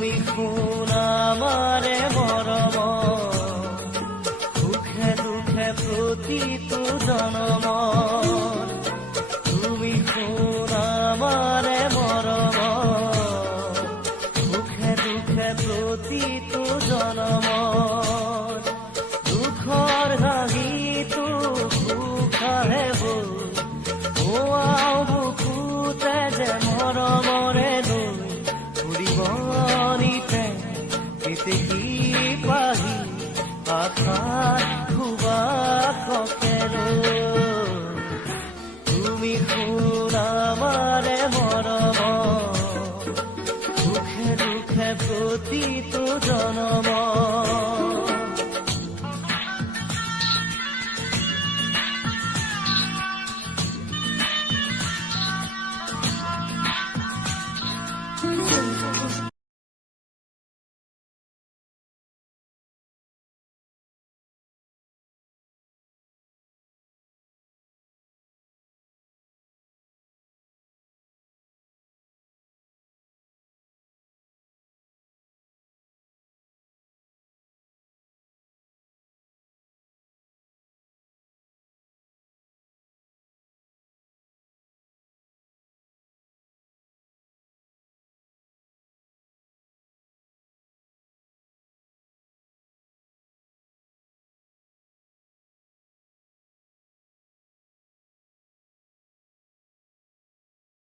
তুমি শুন আমাৰে মৰম, সুখে দুখে প্ৰতিটো জনম। তুমি শুন আমাৰে মৰম, সুখে দুখে প্ৰতিটো জনম। দুখৰ হাঁহিটো সুখাহে বৈ হোৱাও বুকুতে যে মৰমৰে লৈ ফুৰিবনিতে কেতেকী পাহি আশাত সুবাসকে লৈ। তুমি শুন আমাৰে মৰম, সুখে দুখে প্ৰতিটো জনম।